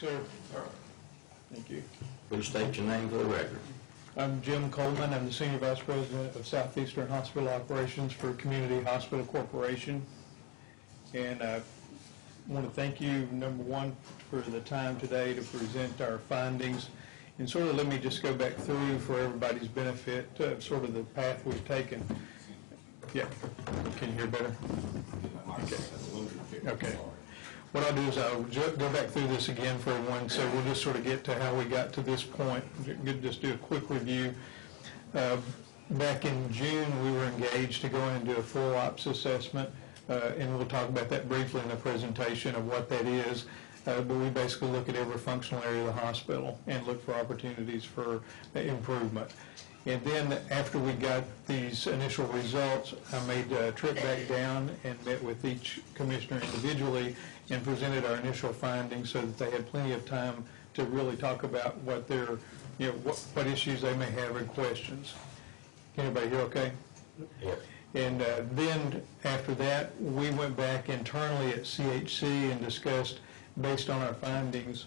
Sir. Thank you. Please state your name for the record. I'm Jim Coleman. I'm the Senior Vice President of Southeastern Hospital Operations for Community Hospital Corporation. And I want to thank you, number one, for the time today to present our findings. And sort of let me just go back through for everybody's benefit, sort of the path we've taken. Yeah. Can you hear better? Okay. Okay. What I'll do is I'll go back through this again for everyone, so we'll just sort of get to how we got to this point. Just do a quick review. Back in June, we were engaged to go in and do a full ops assessment, and we'll talk about that briefly in the presentation of what that is. But we basically look at every functional area of the hospital and look for opportunities for improvement. And then after we got these initial results, I made a trip back down and met with each commissioner individually and presented our initial findings so that they had plenty of time to really talk about what their, what issues they may have or questions. Can everybody hear okay? Yes. And then after that, we went back internally at CHC and discussed, based on our findings,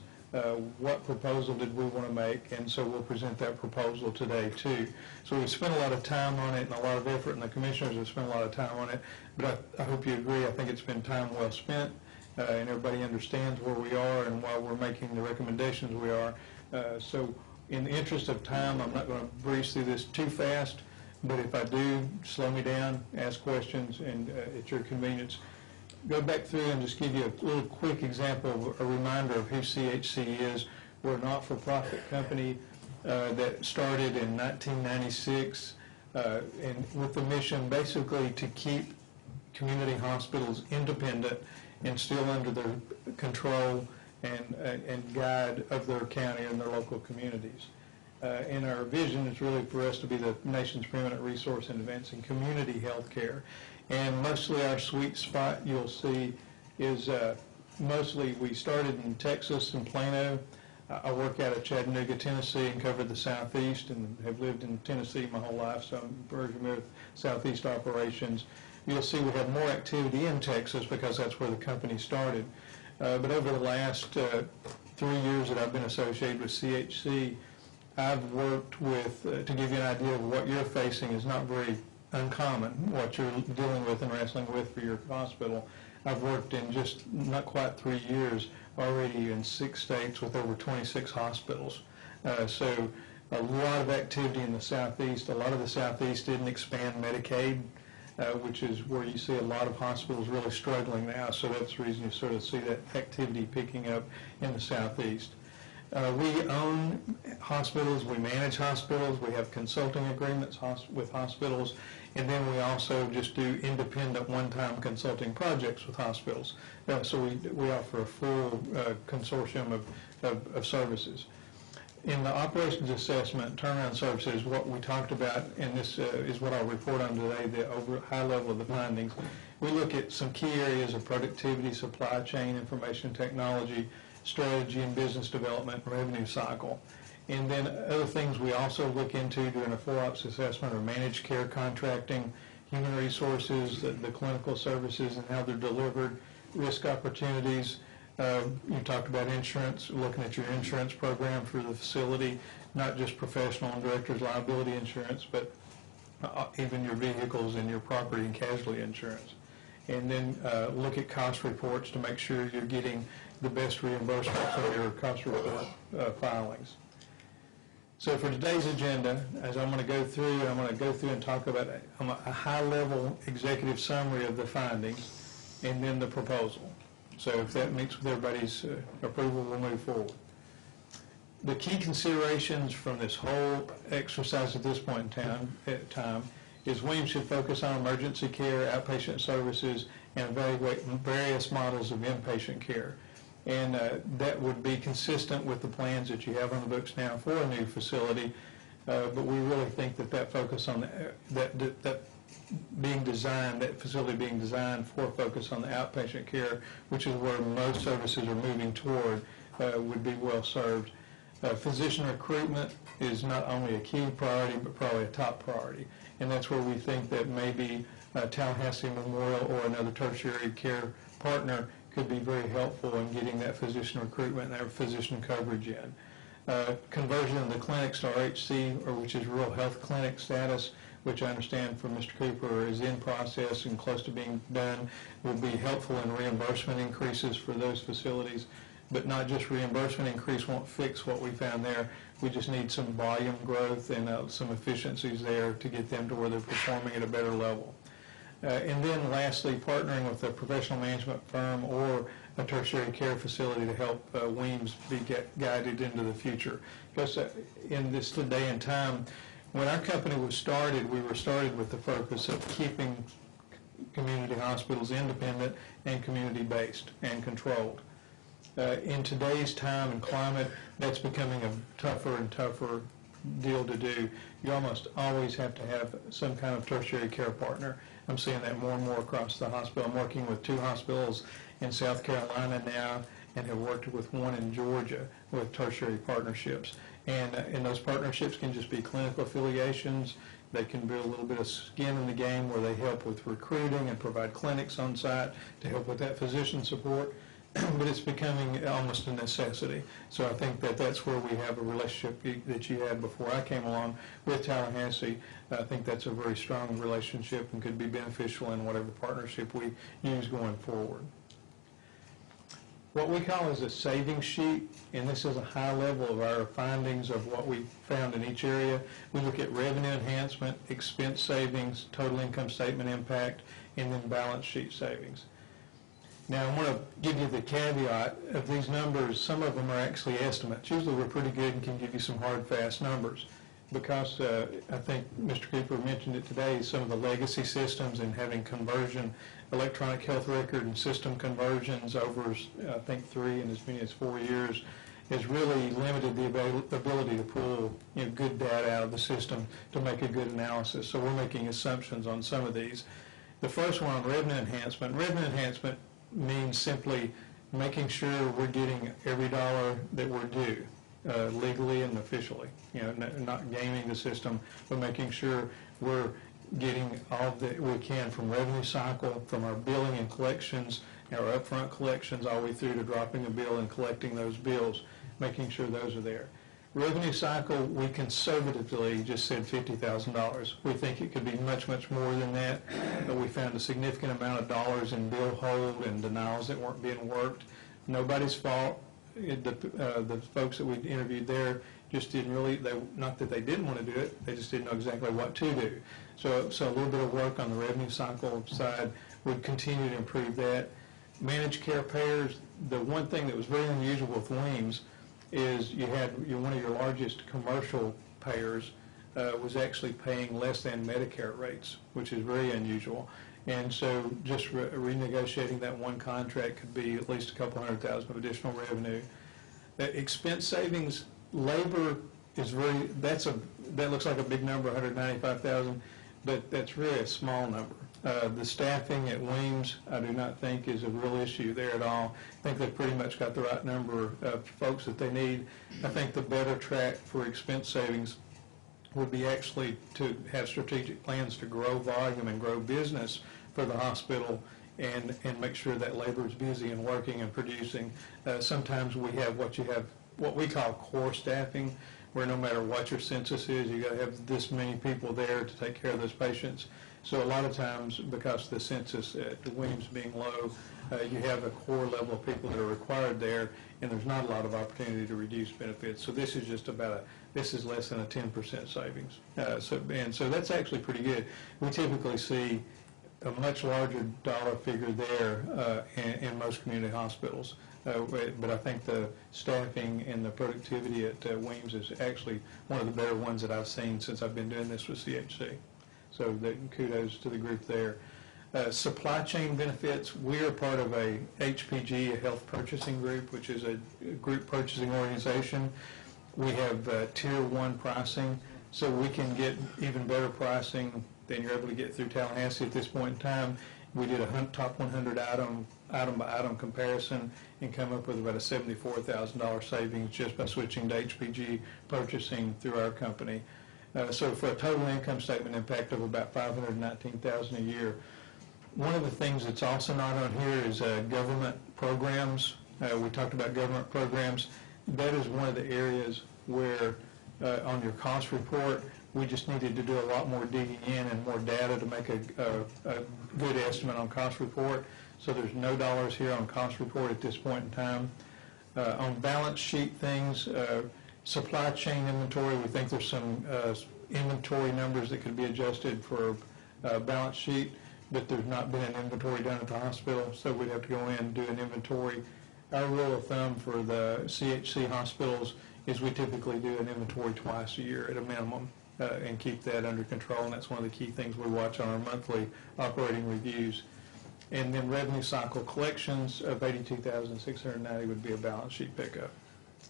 what proposal did we want to make, and so we'll present that proposal today too. So we spent a lot of time on it and a lot of effort, and the commissioners have spent a lot of time on it, but I hope you agree, I think it's been time well spent, and everybody understands where we are and why we're making the recommendations we are. So in the interest of time, I'm not going to breeze through this too fast, but if I do, slow me down, ask questions, and at your convenience. Go back through and just give you a little quick example, a reminder of who CHC is. We're a not-for-profit company that started in 1996 and with the mission basically to keep community hospitals independent and still under the control and guide of their county and their local communities. And our vision is really for us to be the nation's preeminent resource in advancing community health care. And mostly our sweet spot, you'll see, is mostly we started in Texas in Plano. I work out of Chattanooga, Tennessee, and covered the Southeast and have lived in Tennessee my whole life, so I'm very familiar with Southeast operations. You'll see we have more activity in Texas because that's where the company started. But over the last 3 years that I've been associated with CHC, I've worked with, to give you an idea of what you're facing is not very uncommon, what you're dealing with and wrestling with for your hospital. I've worked in just not quite 3 years already in 6 states with over 26 hospitals. So a lot of activity in the Southeast. A lot of the Southeast didn't expand Medicaid, which is where you see a lot of hospitals really struggling now. So that's the reason you sort of see that activity picking up in the Southeast. We own hospitals, we manage hospitals, we have consulting agreements with hospitals, and then we also just do independent one-time consulting projects with hospitals. So we offer a full consortium of services. In the operations assessment, turnaround services, what we talked about, and this is what I'll report on today, the high level of the findings. We look at some key areas of productivity, supply chain, information technology, strategy and business development, and revenue cycle. And then other things we also look into during a full ops assessment are managed care contracting, human resources, the clinical services and how they're delivered, risk opportunities. You talked about insurance, looking at your insurance program for the facility, not just professional and director's liability insurance, but even your vehicles and your property and casualty insurance. And then look at cost reports to make sure you're getting the best reimbursements for your cost report filings. So for today's agenda, as I'm going to go through and talk about a high-level executive summary of the findings and then the proposal. So if that meets with everybody's approval, we'll move forward. The key considerations from this whole exercise at this point in time is Williams should focus on emergency care, outpatient services, and evaluate various models of inpatient care. And that would be consistent with the plans that you have on the books now for a new facility. But we really think that focus on that being designed, that facility being designed for focus on the outpatient care, which is where most services are moving toward, would be well served. Physician recruitment is not only a key priority, but probably a top priority. And that's where we think that maybe Tallahassee Memorial or another tertiary care partner could be very helpful in getting that physician recruitment and that physician coverage in. Conversion of the clinics to RHC, or which is rural health clinic status, which I understand from Mr. Cooper is in process and close to being done, will be helpful in reimbursement increases for those facilities. But not just reimbursement increase won't fix what we found there. We just need some volume growth and some efficiencies there to get them to where they're performing at a better level. And then lastly, partnering with a professional management firm or a tertiary care facility to help Weems be guided into the future. Because in this day and time, when our company was started, we were started with the purpose of keeping community hospitals independent and community-based and controlled. In today's time and climate, that's becoming a tougher and tougher deal to do. You almost always have to have some kind of tertiary care partner. I'm seeing that more and more across the hospital. I'm working with 2 hospitals in South Carolina now and have worked with one in Georgia with tertiary partnerships. And those partnerships can just be clinical affiliations. They can build a little bit of skin in the game where they help with recruiting and provide clinics on site to help with that physician support. But it's becoming almost a necessity. So I think that that's where we have a relationship that you had before I came along with Tallahassee. I think that's a very strong relationship and could be beneficial in whatever partnership we use going forward. What we call is a savings sheet, and this is a high level of our findings of what we found in each area. We look at revenue enhancement, expense savings, total income statement impact, and then balance sheet savings. Now, I want to give you the caveat of these numbers. Some of them are actually estimates. Usually we're pretty good and can give you some hard, fast numbers. Because I think Mr. Cooper mentioned it today, some of the legacy systems and having conversion, electronic health record and system conversions over, I think, 3 and as many as 4 years, has really limited the ability to pull good data out of the system to make a good analysis. So we're making assumptions on some of these. The first one on revenue enhancement. Revenue enhancement means simply making sure we're getting every dollar that we're due legally and officially. Not gaming the system, but making sure we're getting all that we can from revenue cycle, from our billing and collections, our upfront collections, all the way through to dropping a bill and collecting those bills, making sure those are there. Revenue cycle, we conservatively just said $50,000. We think it could be much, much more than that, but we found a significant amount of dollars in bill hold and denials that weren't being worked. Nobody's fault. The folks that we interviewed there just didn't really, not that they didn't want to do it, they just didn't know exactly what to do. So a little bit of work on the revenue cycle side would continue to improve that. Managed care payers, the one thing that was very unusual with Weems is one of your largest commercial payers was actually paying less than Medicare rates, which is very unusual. And so just renegotiating that one contract could be at least a couple $100,000 of additional revenue. Expense savings, labor is that looks like a big number, $195,000, but that's really a small number. The staffing at Weems, I do not think is a real issue there at all. I think they've pretty much got the right number of folks that they need. I think the better track for expense savings would be actually to have strategic plans to grow volume and grow business for the hospital and make sure that labor is busy and working and producing. Sometimes we have what we call core staffing, where no matter what your census is, you got to have this many people there to take care of those patients. So a lot of times, because the census at Weems being low, you have a core level of people that are required there, and there's not a lot of opportunity to reduce benefits. So this is just this is less than a 10% savings. So that's actually pretty good. We typically see a much larger dollar figure there in most community hospitals. But I think the staffing and the productivity at Weems is actually one of the better ones that I've seen since I've been doing this with CHC. So kudos to the group there. Supply chain benefits, we are part of a HPG, a health purchasing group, which is a group purchasing organization. We have tier 1 pricing, so we can get even better pricing than you're able to get through Tallahassee at this point in time. We did a top 100 item by item comparison and come up with about a $74,000 savings just by switching to HPG purchasing through our company. So for a total income statement impact of about $519,000 a year. One of the things that's also not on here is government programs. We talked about government programs. That is one of the areas where on your cost report, we just needed to do a lot more digging in and more data to make a good estimate on cost report. So there's no dollars here on cost report at this point in time. On balance sheet things, supply chain inventory, we think there's some inventory numbers that could be adjusted for balance sheet, but there's not been an inventory done at the hospital, so we'd have to go in and do an inventory. Our rule of thumb for the CHC hospitals is we typically do an inventory twice a year at a minimum and keep that under control, and that's one of the key things we watch on our monthly operating reviews. And then revenue cycle collections of $82,690 would be a balance sheet pickup.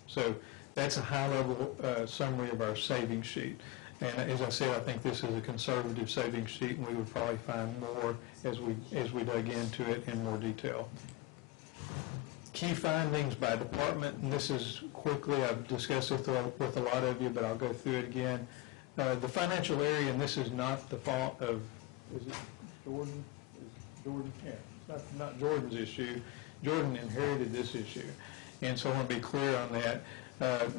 So that's a high-level summary of our savings sheet. And as I said, I think this is a conservative savings sheet, and we would probably find more as we dug into it in more detail. Key findings by department, and this is quickly, I've discussed it with a lot of you, but I'll go through it again. The financial area, and this is not the fault of, is it Jordan? Jordan? Yeah, it's not Jordan's issue. Jordan inherited this issue. And so I want to be clear on that.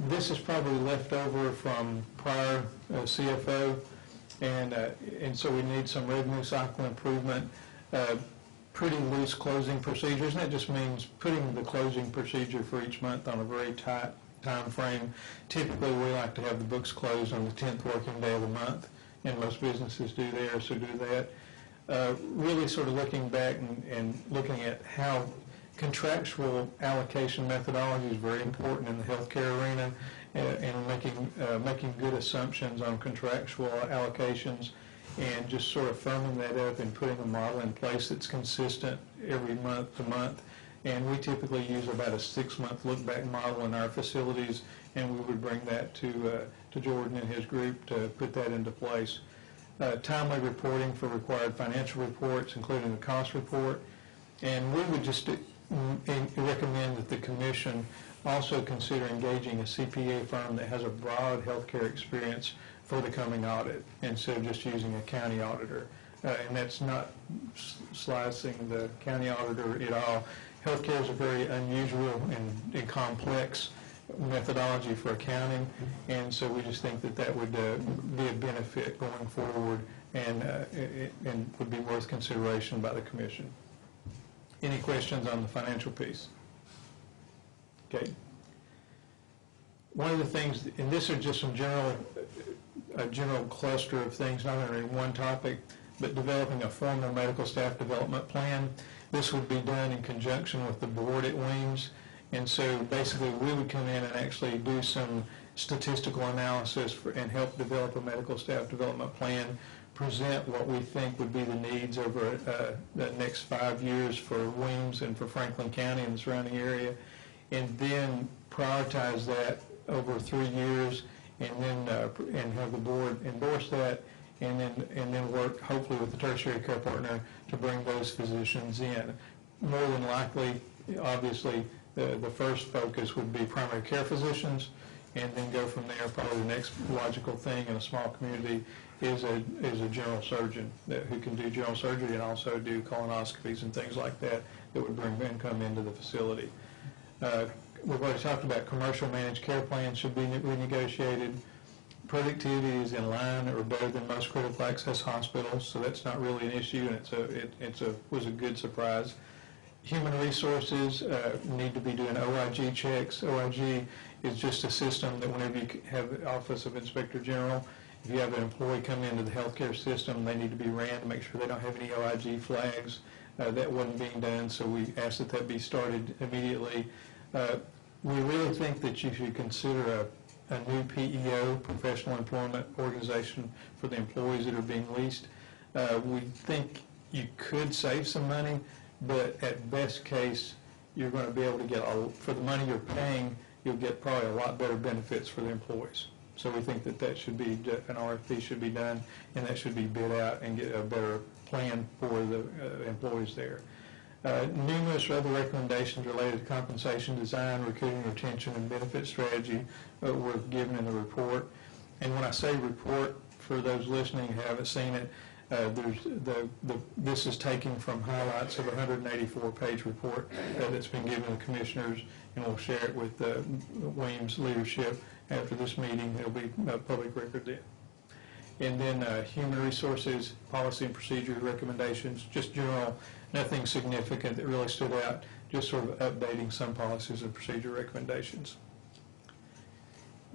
This is probably left over from prior CFO, and so we need some revenue cycle improvement, pretty loose closing procedures, and that just means putting the closing procedure for each month on a very tight time frame. Typically, we like to have the books closed on the 10th working day of the month, and most businesses do theirs, so do that. Really sort of looking back and looking at how contractual allocation methodology is very important in the healthcare arena, and making good assumptions on contractual allocations, and just sort of firming that up and putting a model in place that's consistent every month to month. And we typically use about a 6-month look-back model in our facilities, and we would bring that to Jordan and his group to put that into place. Timely reporting for required financial reports, including the cost report. And we would just recommend that the commission also consider engaging a CPA firm that has a broad healthcare experience for the coming audit, instead of just using a county auditor. And that's not slicing the county auditor at all. Healthcare is a very unusual and complex methodology for accounting, and so we just think that would be a benefit going forward, and would be worth consideration by the commission. Any questions on the financial piece? Okay. One of the things, and this is just a general cluster of things, not only in one topic, but developing a formal medical staff development plan. This would be done in conjunction with the board at Weems. And so basically we would come in and actually do some statistical analysis and help develop a medical staff development plan, present what we think would be the needs over the next 5 years for Weems and for Franklin County and the surrounding area, and then prioritize that over 3 years, and then and have the board endorse that, and then work hopefully with the tertiary care partner to bring those physicians in. More than likely, obviously, the first focus would be primary care physicians, and then go from there. Probably the next logical thing in a small community is a general surgeon who can do general surgery and also do colonoscopies and things like that would bring income into the facility. We've already talked about commercial managed care plans should be renegotiated. Productivity is in line or better than most critical access hospitals, so that's not really an issue, and was a good surprise. Human resources need to be doing OIG checks. OIG is just a system that whenever you have the Office of Inspector General, if you have an employee come into the healthcare system, they need to be ran to make sure they don't have any OIG flags. That wasn't being done, so we asked that be started immediately. We really think that you should consider a new PEO, Professional Employment Organization, for the employees that are being leased. We think you could save some money, but at best case, you're going to be able to get, for the money you're paying, you'll get probably a lot better benefits for the employees. So we think that should be, an RFP should be done, and that should be bid out and get a better plan for the employees there. Numerous other recommendations related to compensation design, recruiting, retention, and benefit strategy were given in the report. And when I say report, for those listening who haven't seen it, This is taken from highlights of a 184-page report that's been given to the commissioners, and we'll share it with Weems leadership after this meeting. It'll be a public record then. And then human resources, policy and procedure recommendations, just general, nothing significant that really stood out, just sort of updating some policies and procedure recommendations.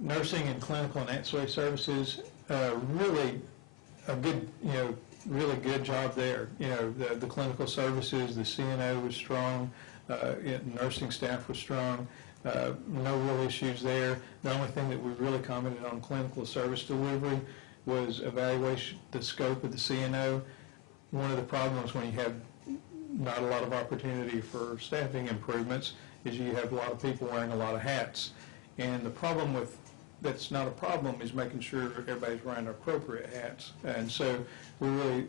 Nursing and clinical and ancillary services, really a good, really good job there. The clinical services, the CNO was strong, nursing staff was strong, no real issues there. The only thing that we really commented on clinical service delivery was evaluation, the scope of the CNO. One of the problems when you have not a lot of opportunity for staffing improvements is you have a lot of people wearing a lot of hats. And the problem with that's not a problem is making sure everybody's wearing appropriate hats. And so we really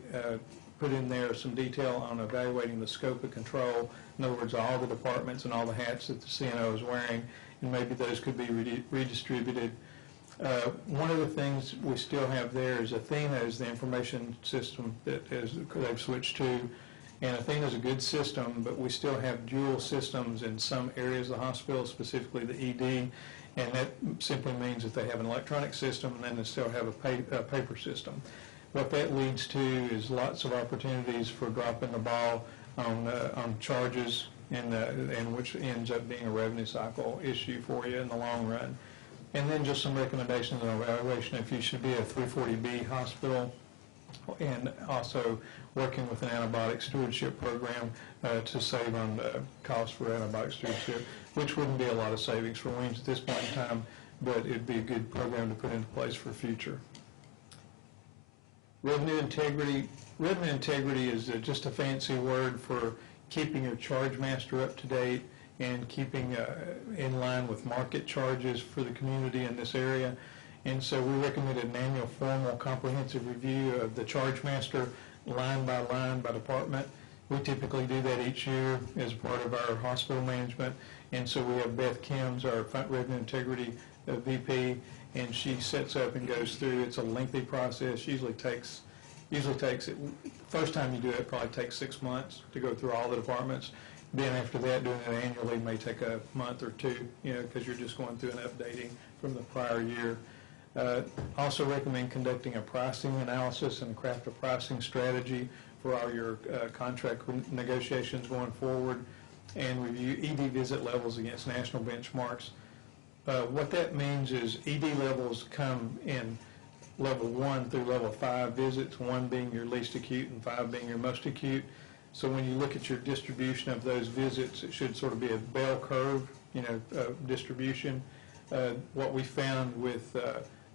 put in there some detail on evaluating the scope of control. In other words, all the departments and all the hats that the CNO is wearing, and maybe those could be redistributed. One of the things we still have there is Athena is the information system that they've switched to. And Athena is a good system, but we still have dual systems in some areas of the hospital, specifically the ED. And that simply means that they have an electronic system and then they still have a paper system. What that leads to is lots of opportunities for dropping the ball on charges, and which ends up being a revenue cycle issue for you in the long run. And then just some recommendations on evaluation if you should be a 340B hospital, and also working with an antibiotic stewardship program to save on costs for antibiotic stewardship, which wouldn't be a lot of savings for Weems at this point in time, but it'd be a good program to put into place for future. Revenue integrity. Revenue integrity is just a fancy word for keeping your charge master up to date and keeping in line with market charges for the community in this area. And so we recommended an annual formal comprehensive review of the charge master line by department. We typically do that each year as part of our hospital management. And so we have Beth Kim's, our revenue integrity VP, and she sets up and goes through. It's a lengthy process. Usually takes it. First time you do it probably takes 6 months to go through all the departments. Then after that, doing it annually may take a month or two, because you're just going through and updating from the prior year. Also recommend conducting a pricing analysis and craft a pricing strategy for all your contract negotiations going forward, and review ED visit levels against national benchmarks. What that means is ED levels come in level 1 through level 5 visits, 1 being your least acute and 5 being your most acute. So when you look at your distribution of those visits, it should sort of be a bell curve, distribution. What we found with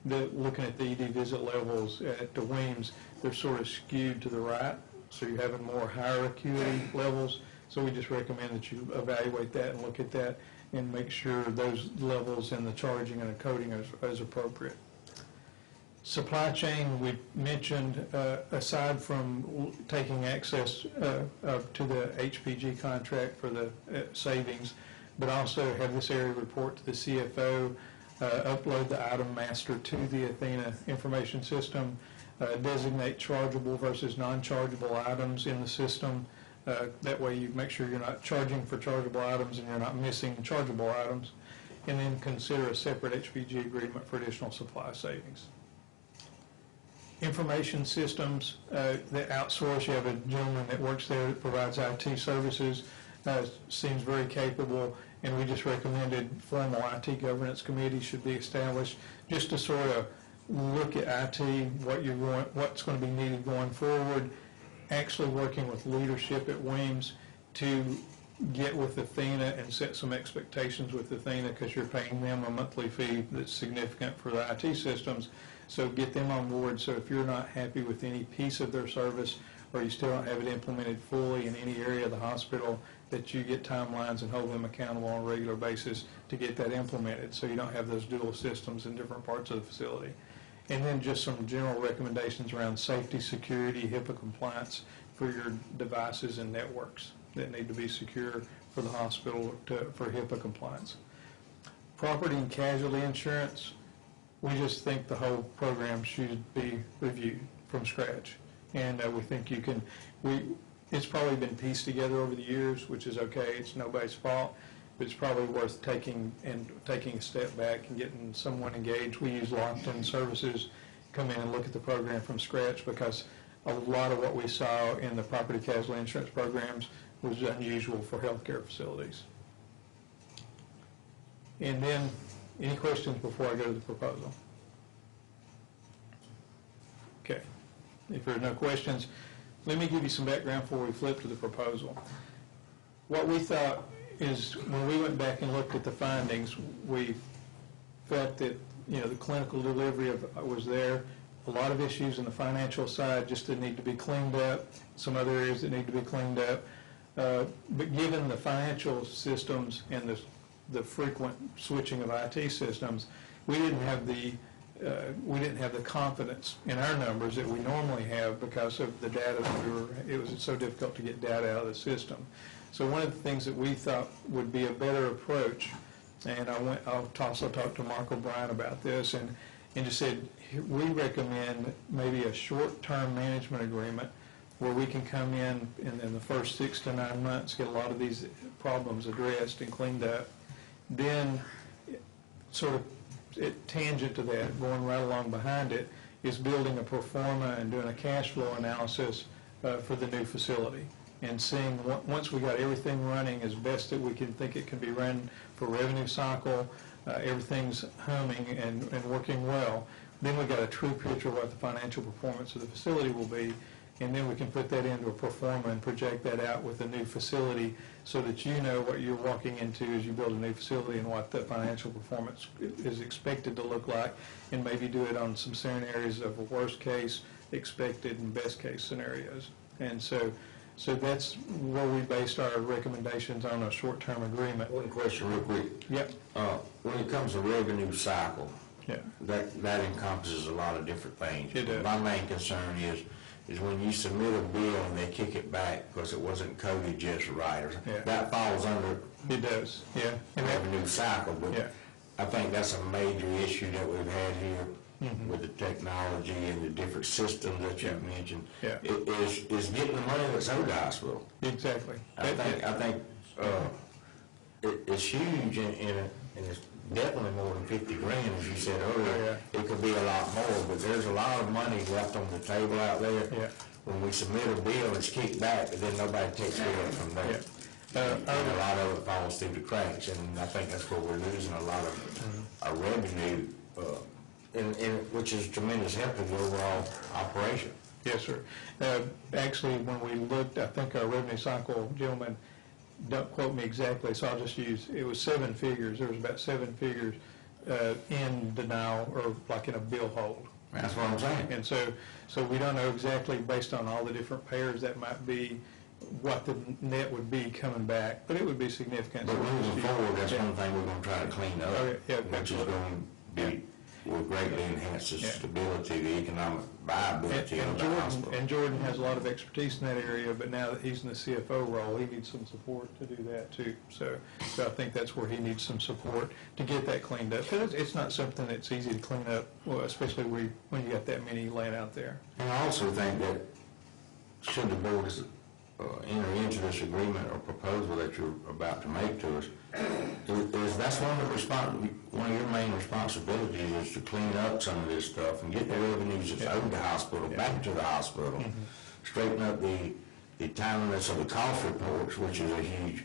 looking at the ED visit levels at the Weems, they're sort of skewed to the right, so you're having more higher acuity levels. So we just recommend that you evaluate that and look at that and make sure those levels in the charging and the coding is appropriate. Supply chain, we mentioned, aside from taking access to the HPG contract for the savings, but also have this area report to the CFO, upload the item master to the Athena information system, designate chargeable versus non-chargeable items in the system. That way you make sure you're not charging for chargeable items and you're not missing chargeable items. And then consider a separate HPG agreement for additional supply savings. Information systems that outsource, you have a gentleman that works there that provides IT services, seems very capable, and we just recommended formal IT governance committee should be established just to sort of look at IT, what's going to be needed going forward, actually working with leadership at Weems to get with Athena and set some expectations with Athena, because you're paying them a monthly fee that's significant for the IT systems. So get them on board. So if you're not happy with any piece of their service, or you still don't have it implemented fully in any area of the hospital, that you get timelines and hold them accountable on a regular basis to get that implemented, so you don't have those dual systems in different parts of the facility. And then just some general recommendations around safety, security, HIPAA compliance for your devices and networks that need to be secure for the hospital for HIPAA compliance. Property and casualty insurance, we just think the whole program should be reviewed from scratch. And we think you can, it's probably been pieced together over the years, which is okay. It's nobody's fault. But it's probably worth taking a step back and getting someone engaged. We use locked-in services, come in and look at the program from scratch, because a lot of what we saw in the property casualty insurance programs was unusual for healthcare facilities. And then, any questions before I go to the proposal? Okay. If there are no questions, let me give you some background before we flip to the proposal. What we thought is, when we went back and looked at the findings, we felt that, the clinical delivery was there. A lot of issues in the financial side just that need to be cleaned up, some other areas that need to be cleaned up. But given the financial systems and the frequent switching of IT systems, we didn't have the confidence in our numbers that we normally have because of the data that it was so difficult to get data out of the system. So one of the things that we thought would be a better approach, and I'll also talk to Mark O'Brien about this, and just said, we recommend maybe a short-term management agreement where we can come in the first 6 to 9 months, get a lot of these problems addressed and cleaned up. Then, sort of tangent to that, going right along behind it, is building a pro forma and doing a cash flow analysis for the new facility, and seeing once we got everything running as best that we can think it can be run for revenue cycle, everything's humming and working well, then we got a true picture of what the financial performance of the facility will be, and then we can put that into a pro forma and project that out with the new facility so that you know what you're walking into as you build a new facility and what the financial performance is expected to look like, and maybe do it on some scenarios of a worst case, expected, and best case scenarios. And so that's where we based our recommendations on a short-term agreement. One question real quick. Yep. When it comes to revenue cycle, Yeah. that encompasses a lot of different things. It does. My main concern is when you submit a bill and they kick it back because it wasn't coded just right. Yeah. That falls under It does, yeah. And revenue cycle, but Yeah. I think that's a major issue that we've had here with the technology and the different systems that you've mentioned. Yeah. Is getting the money that's owed to the hospital. Exactly. I think it's huge, and it's definitely more than 50 grand, as you said earlier. Yeah. It could be a lot more, but there's a lot of money left on the table out there. Yeah. When we submit a bill, it's kicked back, but then nobody takes care of it from there. Yeah. And a lot of it falls through the cracks, and I think that's where we're losing a lot of our revenue, which is tremendous help to the overall operation. Yes, sir. Actually, when we looked, I think our revenue cycle, gentlemen, don't quote me exactly, so I'll just use, it was 7 figures. There was about 7 figures in denial, or like in a bill hold. That's what I'm saying. And so we don't know exactly, based on all the different payers, that might be what the net would be coming back, but it would be significant. But moving forward, that's one thing we're going to try to clean up, Yeah, which is going to be, will greatly enhance the stability, the economic viability of the hospital. And Jordan has a lot of expertise in that area, but now that he's in the CFO role, he needs some support to do that too. So I think that's where he needs some support to get that cleaned up. Because it's not something that's easy to clean up, well, especially when you got that many laying out there. And I also think that should the board enter into this agreement or proposal that you're about to make to us, that's one of your main responsibilities is to clean up some of this stuff and get the revenues that's owed the hospital back to the hospital, straighten up the timeliness of the cost reports, which is a huge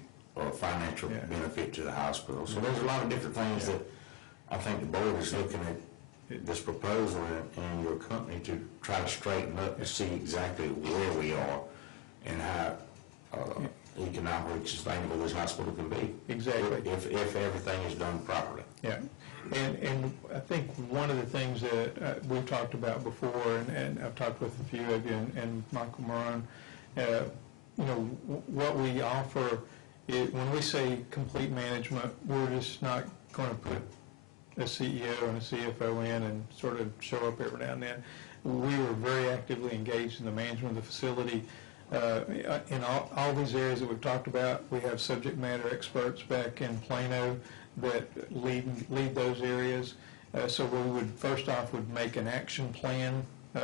financial benefit to the hospital. So there's a lot of different things that I think the board is looking at this proposal and your company to try to straighten up to see exactly where we are and how economically sustainable this hospital can be. Exactly. If everything is done properly. Yeah. And I think one of the things that we've talked about before, and I've talked with a few of you and Michael Marone, what we offer is, when we say complete management, we're just not going to put a CEO and a CFO in and sort of show up every now and then. We were very actively engaged in the management of the facility. In all these areas that we've talked about, we have subject matter experts back in Plano that lead those areas. So we would, first off, would make an action plan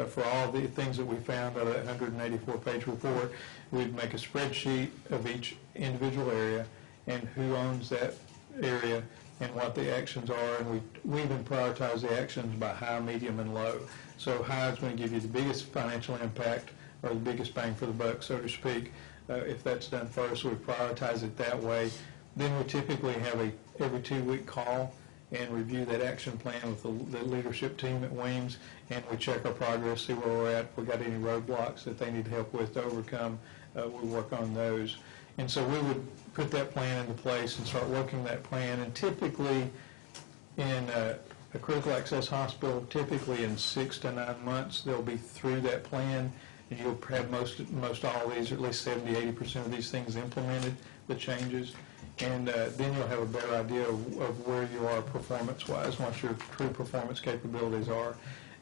for all the things that we found out of that 184-page report. We'd make a spreadsheet of each individual area and who owns that area and what the actions are, and we even prioritize the actions by high, medium, and low. So high is going to give you the biggest financial impact or the biggest bang for the buck, so to speak. If that's done first, we prioritize it that way. Then we typically have a every 2-week call and review that action plan with the leadership team at Weems, and we check our progress, see where we're at. If we got any roadblocks that they need help with to overcome, we work on those. And so we would put that plan into place and start working that plan. And typically in a critical access hospital, typically in 6 to 9 months, they'll be through that plan, and you'll have most all of these, or at least 70-80% of these things implemented, the changes. And then you'll have a better idea of where you are performance-wise, what your true performance capabilities are.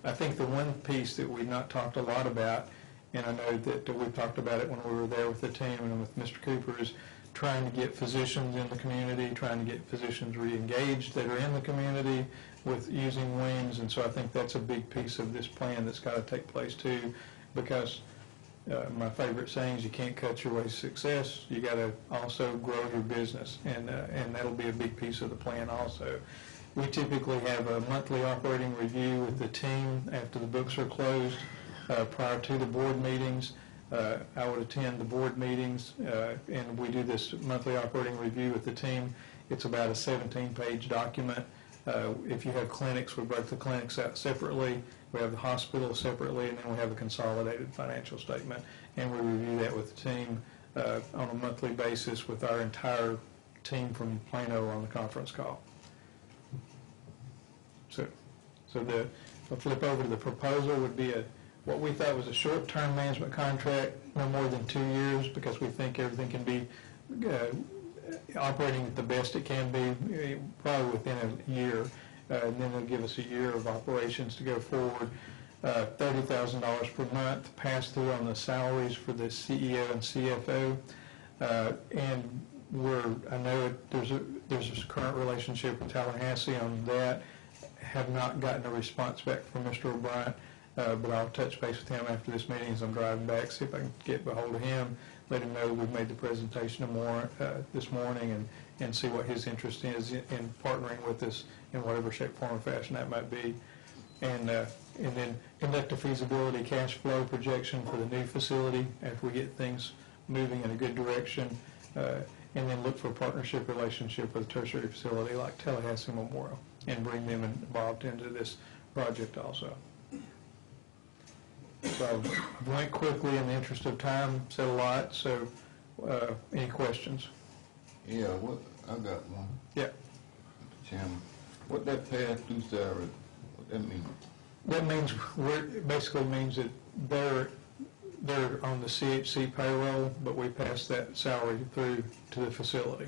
I think the one piece that we've not talked a lot about, and I know that we talked about it when we were there with the team and with Mr. Cooper, is trying to get physicians in the community, trying to get physicians re-engaged that are in the community with using Weems. And so I think that's a big piece of this plan that's got to take place too, because my favorite saying is you can't cut your way to success. You got to also grow your business, and that'll be a big piece of the plan also. We typically have a monthly operating review with the team after the books are closed, prior to the board meetings. I would attend the board meetings, and we do this monthly operating review with the team. It's about a 17-page document. If you have clinics, we break the clinics out separately. We have the hospital separately, and then we have a consolidated financial statement. And we review that with the team on a monthly basis with our entire team from Plano on the conference call. So the flip over to the proposal would be what we thought was a short-term management contract, no more than 2 years, because we think everything can be operating at the best it can be, probably within a year. And then they'll give us a year of operations to go forward. $30,000 per month, pass through on the salaries for the CEO and CFO. And I know there's a current relationship with Tallahassee on that. Have not gotten a response back from Mr. O'Brien, but I'll touch base with him after this meeting as I'm driving back, see if I can get a hold of him, let him know we've made the presentation this morning, and see what his interest is in partnering with us in whatever shape, form, or fashion that might be. And then conduct a feasibility cash flow projection for the new facility after we get things moving in a good direction, and then look for a partnership relationship with a tertiary facility like Tallahassee Memorial and bring them involved into this project also. So I went quickly in the interest of time, said a lot, so any questions? Yeah, I got one. Yeah. Chairman, what that pass-through salary, what that mean? That means, it basically means that they're on the CHC payroll, but we pass that salary through to the facility.